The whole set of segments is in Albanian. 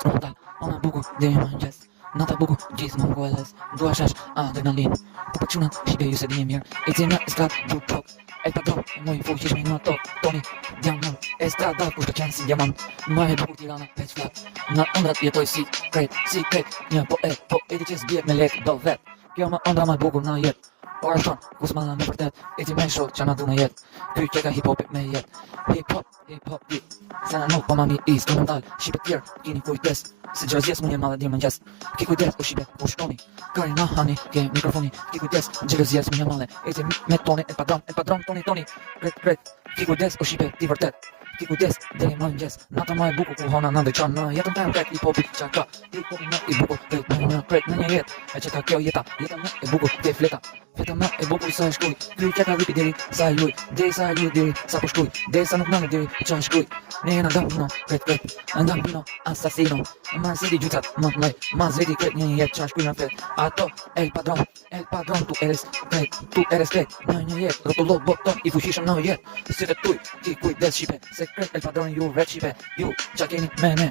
Frontal, ona buku, deri më mëngjes. Nata buku, gjithmonë ku e lez. Dua shash, adrenalin. Po për çunat, shipe ju se di mirë. E cina estrat, du tok. El padron, moj fuqish me në tok. Toni, diamant, estrada, kush të qenë si diamant. Më e bukur Tirana, veç flat. Në ëndrat jetoj si kret. Një po e di që s'bjet me lek, do vet. Kjo më ëndra më e bukur në jet. Por ashton, ku s'ma në vërtet. E ti me shoh që na du në jet. Ky që ka hip-hopit me jet. Hip-hop, dit. Se në nuk po mami instrumental. Shqipe tjerë, kini kujtes. Se gjërëzjes mu një madhe dirë mëngjes. Ki kujdes o shqipe, u shkoni. Kari na hani, ke mikrofoni. Ki kujdes, gjërëzjes mu një madhe. E ti me toni, e padron, toni. Kret. Ki kujdes o shqipe, ti vërtet. Ki kujdes, deri më mëngjes. Nata më e bukur ku hona në ndëqan. Në jetën të krejt, hip-hopit qa ka. Hip-hopit më i bukur, krejt në një jet. E që ka kjo jeta më e bukur, te fleta. Feta më e bukur sa e shkuj. Kry që ka vipi deri sa e luj. Deri sa e luj, deri sa po shkuj. Deri sa nuk nënë deri qa e shkuj. Ne jena Gambino, kret. Gambino, assassino. Ma zedi gjycat, më të mëj. Ma zedi kret një jet qa e shkuj në fet. Ato, el padron, tu eres kret. Në një jet, rotullo boton, i fuqishëm në jet. Si të tuj, ti kujdes shqipe. Se kret el padron ju vet shqipe. Ju, qa keni me ne.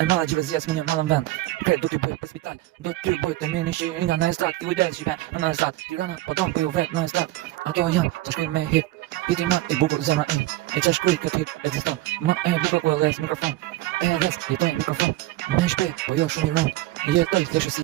E madhe gjivëzjes më një madhe në vend. Kret do t'ju bëj për spital. Do t'ju bëj të mini shiringa në estrat. Ti kujdes shqipe, në estrat. Tirana, padron për ju vet në estrat. Ato janë, që shkuj me hit. Hiti më i bukur zemra im. E që shkuj këtë hit ekziston. Më e bukur ku e les mikrofon. E les, jetoj mikrofon. Me shpe, po jo shumë i rënd. Jetoj thjesht si